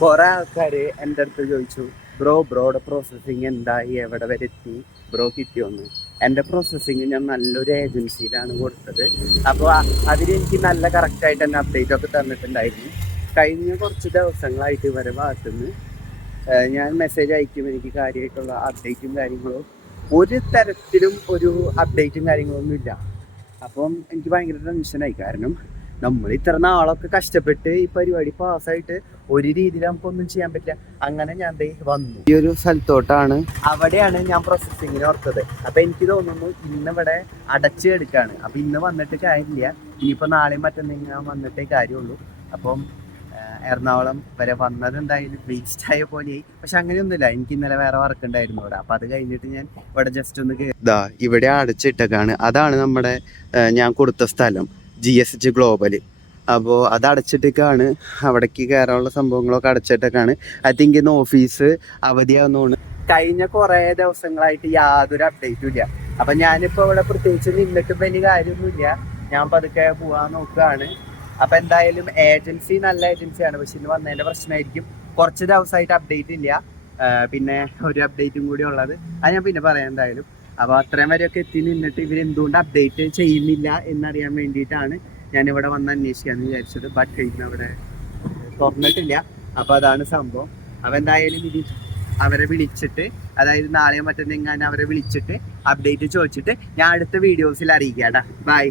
കുറെ ആൾക്കാര് എന്റെ അടുത്ത് ചോദിച്ചു ബ്രോ ബ്രോയുടെ പ്രോസസ്സിങ് എന്തായി? എവിടെ വരെ എത്തി? ബ്രോ കിട്ടിയോന്ന്? എന്റെ പ്രോസസ്സിങ് ഞാൻ നല്ലൊരു ഏജൻസിയിലാണ് കൊടുത്തത്. അപ്പോൾ എനിക്ക് നല്ല കറക്റ്റായിട്ട് തന്നെ അപ്ഡേറ്റ് ഒക്കെ തന്നിട്ടുണ്ടായിരുന്നു. കഴിഞ്ഞ കുറച്ച് ദിവസങ്ങളായിട്ട് ഇവരെ ഭാഗത്തുനിന്ന് നിന്ന് ഞാൻ മെസ്സേജ് അയക്കും എനിക്ക് കാര്യമായിട്ടുള്ള അപ്ഡേറ്റും കാര്യങ്ങളും. ഒരു തരത്തിലും ഒരു അപ്ഡേറ്റും കാര്യങ്ങളൊന്നും ഇല്ല അപ്പം എനിക്ക് ഭയങ്കര ടെൻഷനായി കാരണം നമ്മൾ ഇത്ര നാളൊക്കെ കഷ്ടപ്പെട്ട് ഈ പരിപാടി പാസ്സായിട്ട് ഒരു രീതിയിൽ നമുക്കൊന്നും ചെയ്യാൻ പറ്റില്ല. അങ്ങനെ ഞാൻ ദേ വന്നു. ഈ ഒരു സ്ഥലത്തോട്ടാണ്. അവിടെയാണ് ഞാൻ പ്രോസസ്സിങ്ങിന് ഓർത്തത്. അപ്പൊ എനിക്ക് തോന്നുന്നു ഇന്ന് ഇവിടെ അടച്ചു എടുക്കാണ്. അപ്പൊ ഇന്ന് വന്നിട്ട് കാര്യമില്ല. ഇനിയിപ്പോ നാളെയും മറ്റെന്തെങ്കിലും വന്നിട്ടേ കാര്യമുള്ളൂ. അപ്പം എറണാകുളം വരെ വന്നത് എന്തായാലും വേസ്റ്റ് ആയ പോലെയായി. പക്ഷെ അങ്ങനെയൊന്നുമില്ല. എനിക്ക് ഇന്നലെ വേറെ വർക്ക് ഉണ്ടായിരുന്നു ഇവിടെ. അപ്പൊ അത് കഴിഞ്ഞിട്ട് ഞാൻ ഇവിടെ ജസ്റ്റ് ഒന്ന് ഇതാ ഇവിടെ അടച്ചിട്ടൊക്കെയാണ് അതാണ് നമ്മുടെ ഞാൻ കൊടുത്ത സ്ഥലം. ജി എസ് എച്ച് ഗ്ലോബൽ അപ്പോൾ അത് അടച്ചിട്ടൊക്കെയാണ് അവിടേക്ക് കയറാനുള്ള സംഭവങ്ങളൊക്കെ അടച്ചിട്ടൊക്കെയാണ്. ഐ തിങ്ക് ഇന്ന് ഓഫീസ് അവധിയാവുന്നതാണ് കഴിഞ്ഞ കുറേ ദിവസങ്ങളായിട്ട് യാതൊരു അപ്ഡേറ്റും ഇല്ല. അപ്പൊ ഞാനിപ്പോ ഇവിടെ പ്രത്യേകിച്ച് നിന്നിട്ട് വലിയ കാര്യമൊന്നുമില്ല ഞാൻ പതുക്കെ പോവാൻ നോക്കുകയാണ്. അപ്പൊ എന്തായാലും ഏജൻസി നല്ല ഏജൻസിയാണ് പക്ഷെ ഇന്ന് വന്നതിന്റെ പ്രശ്നമായിരിക്കും. കുറച്ച് ദിവസമായിട്ട് അപ്ഡേറ്റ് ഇല്ല. പിന്നെ ഒരു അപ്ഡേറ്റും കൂടി ഉള്ളത്. അത് ഞാൻ പിന്നെ പറയാം എന്തായാലും. അപ്പൊ അത്രയും വരെയൊക്കെ എത്തി നിന്നിട്ട് ഇവർ എന്തുകൊണ്ട് അപ്ഡേറ്റ് ചെയ്യുന്നില്ല എന്നറിയാൻ വേണ്ടിയിട്ടാണ് ഞാൻ ഇവിടെ വന്ന് അന്വേഷിക്കാന്ന് വിചാരിച്ചത്. ബട്ട് ഇന്ന് അവിടെ തുറന്നിട്ടില്ല. അപ്പോൾ അതാണ് സംഭവം. അപ്പോൾ എന്തായാലും ഇനി അവരെ വിളിച്ചിട്ട് അതായത് നാളെയും മറ്റന്നെങ്ങാനും അവരെ വിളിച്ചിട്ട് അപ്ഡേറ്റ് ചോദിച്ചിട്ട് ഞാൻ അടുത്ത വീഡിയോസിൽ അറിയിക്കാം ബൈ